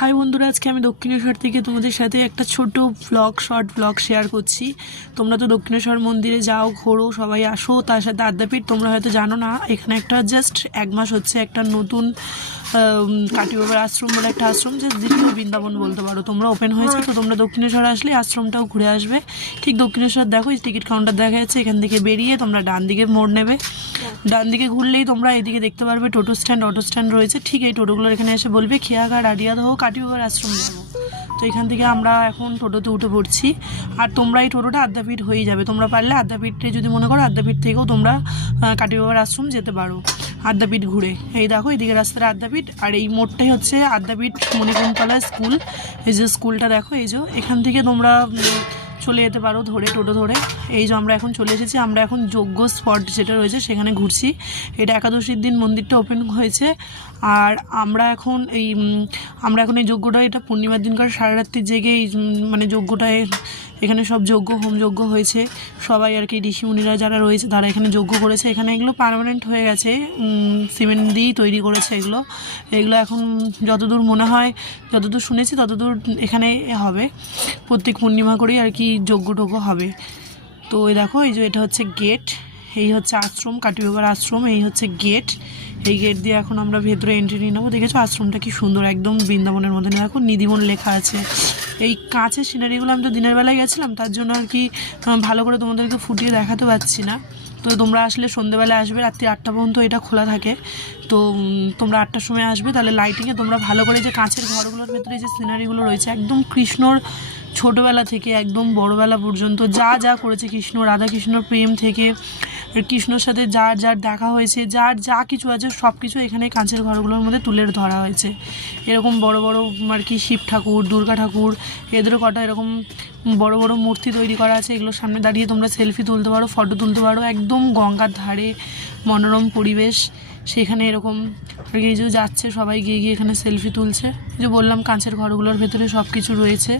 High বন্ধুরা, আজকে আমি দক্ষিণেশ্বর থেকে তোমাদের সাথে একটা ছোট শর্ট ব্লগ শেয়ার করছি। তোমরা তো দক্ষিণেশ্বর মন্দিরে যাও, ঘোরো, সবাই আসো, তার সাথে আদ্যাপীঠ তোমরা হয়তো জানো না, এখানে একটা জাস্ট 1 মাস হচ্ছে একটা নতুন কাটিবাবার আশ্রম বলে একটা আশ্রম, যে দ্বিতীয় বৃন্দাবন বলতে পারো তোমরা, ওপেন হয়েছে। তো তোমরা দক্ষিণেশ্বর আসলে আশ্রমটাও ঘুরে আসবে। ঠিক দক্ষিণেশ্বর দেখো, টিকিট কাউন্টার দেখা যাচ্ছে, এখান থেকে বেরিয়ে তোমরা ডান দিকে মোড় নেবে। ডান দিকে ঘুরলেই তোমরা এদিকে দেখতে পারবে টোটো স্ট্যান্ড, অটো স্ট্যান্ড রয়েছে। ঠিক এই টোটোগুলোর এখানে এসে বলবে খেয়াঘাট আড়িয়াদহ কাটিবাবার আশ্রম যাবো। তো এখান থেকে আমরা এখন টোটোতে উঠে পড়ছি। আর তোমরা এই টোটোটা আদ্যাপীঠ হয়ে যাবে, তোমরা পারলে আদ্যাপীঠে যদি মনে করো আদ্যাপীঠ থেকেও তোমরা কাটিবাবার আশ্রম যেতে পারো আদ্যাপীঠ ঘুরে। এই দেখো এইদিকে রাস্তাটা আদ্যাপীঠ, আর এই মোড়টাই হচ্ছে আদ্যাপীঠ মণিকুন্তলা স্কুল। এই যে স্কুলটা দেখো, এই যে এখান থেকে তোমরা চলে যেতে পারো ধরে, টোটো ধরে। এই যে আমরা এখন চলে এসেছি, আমরা এখন যজ্ঞ স্পট যেটা রয়েছে সেখানে ঘুরছি। এটা একাদশীর দিন মন্দিরটা ওপেন হয়েছে। আর আমরা এখন এই যজ্ঞটা, এটা পূর্ণিমার দিনকার সারা রাত্রি জেগে এই মানে যজ্ঞটায় এখানে সব যজ্ঞ, হোম যজ্ঞ হয়েছে। সবাই আর কি ঋষিমুনিরা যারা রয়েছে তারা এখানে যজ্ঞ করেছে। এখানে এগুলো পার্মানেন্ট হয়ে গেছে, সিমেন্ট দিয়েই তৈরি করেছে এগুলো। এখন যতদূর মনে হয়, যতদূর শুনেছি ততদূর এখানে হবে, প্রত্যেক পূর্ণিমা করেই আর কি যজ্ঞ হবে। তো এই দেখো, এই যে এটা হচ্ছে গেট, এই হচ্ছে আশ্রম, কাটিবাবার আশ্রম, এই হচ্ছে গেট। এই গেট দিয়ে এখন আমরা ভেতরে এন্ট্রি নিয়ে নেবো। দেখেছো আশ্রমটা কি সুন্দর, একদম বৃন্দাবনের মধ্যে। দেখো নিধিবন লেখা আছে। এই কাঁচের সিনারিগুলো আমি তো দিনের বেলায় গেছিলাম, তার জন্য আর কি ভালো করে তোমাদেরকে ফুটিয়ে দেখাতে পারছি না। তো তোমরা আসলে সন্ধ্যেবেলায় আসবে, রাত্রি 8টা পর্যন্ত এটা খোলা থাকে। তো তোমরা 8টার সময় আসবে, তাহলে লাইটিংয়ে তোমরা ভালো করে যে কাঁচের ঘরগুলোর ভেতরে যে সিনারিগুলো রয়েছে, একদম কৃষ্ণর ছোটোবেলা থেকে একদম বড়োবেলা পর্যন্ত যা যা করেছে কৃষ্ণ, রাধা কৃষ্ণর প্রেম থেকে কৃষ্ণর সাথে যার দেখা হয়েছে, যা কিছু আছে সব কিছু এখানে কাঁচের ঘরগুলোর মধ্যে তুলে ধরা হয়েছে। এরকম বড় বড় আর কি শিব ঠাকুর, দুর্গা ঠাকুর, এদেরও কটা এরকম বড় বড় মূর্তি তৈরি করা আছে। এগুলোর সামনে দাঁড়িয়ে তোমরা সেলফি তুলতে পারো, ফটো তুলতে পারো। একদম গঙ্গার ধারে মনোরম পরিবেশ, সেখানে এরকম আর কি যে যাচ্ছে সবাই গিয়ে এখানে সেলফি তুলছে। যে বললাম কাঁচের ঘরগুলোর ভেতরে সব কিছু রয়েছে।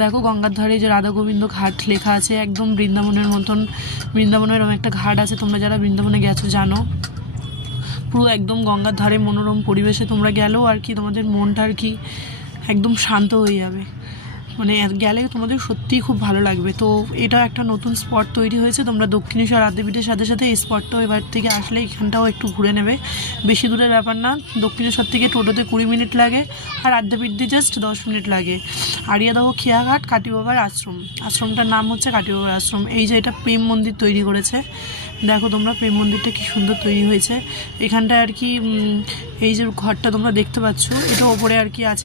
দেখো গঙ্গার ধারে যে রাধা গোবিন্দ ঘাট লেখা আছে, একদম বৃন্দাবনের মতন। বৃন্দাবনের এরকম একটা ঘাট আছে, তোমরা যারা বৃন্দাবনে গেছো জানো। পুরো একদম গঙ্গার ধারে মনোরম পরিবেশে তোমরা গেলেও আর কি তোমাদের মনটা আর কি একদম শান্ত হয়ে যাবে, মানে গেলে তোমাদের সত্যিই খুব ভালো লাগবে। তো এটা একটা নতুন স্পট তৈরি হয়েছে। তোমরা দক্ষিণেশ্বর আদ্যাপীঠের সাথে সাথে এই স্পটটাও এবার থেকে আসলে এখানটাও একটু ঘুরে নেবে। বেশি দূরের ব্যাপার না, দক্ষিণেশ্বর থেকে টোটোতে 20 মিনিট লাগে, আর আদ্যাপীঠ দিয়ে জাস্ট 10 মিনিট লাগে। আড়িয়াদহ খেয়াঘাট কাটিবাবার আশ্রম, আশ্রমটার নাম হচ্ছে কাটিবাবার আশ্রম। এই যে এটা প্রেম মন্দির তৈরি করেছে, দেখো তোমরা প্রেম মন্দিরটা কি সুন্দর তৈরি হয়েছে। এখানটায় আর কি এই যে ঘরটা তোমরা দেখতে পাচ্ছ, এটা ওপরে আর কি আছে।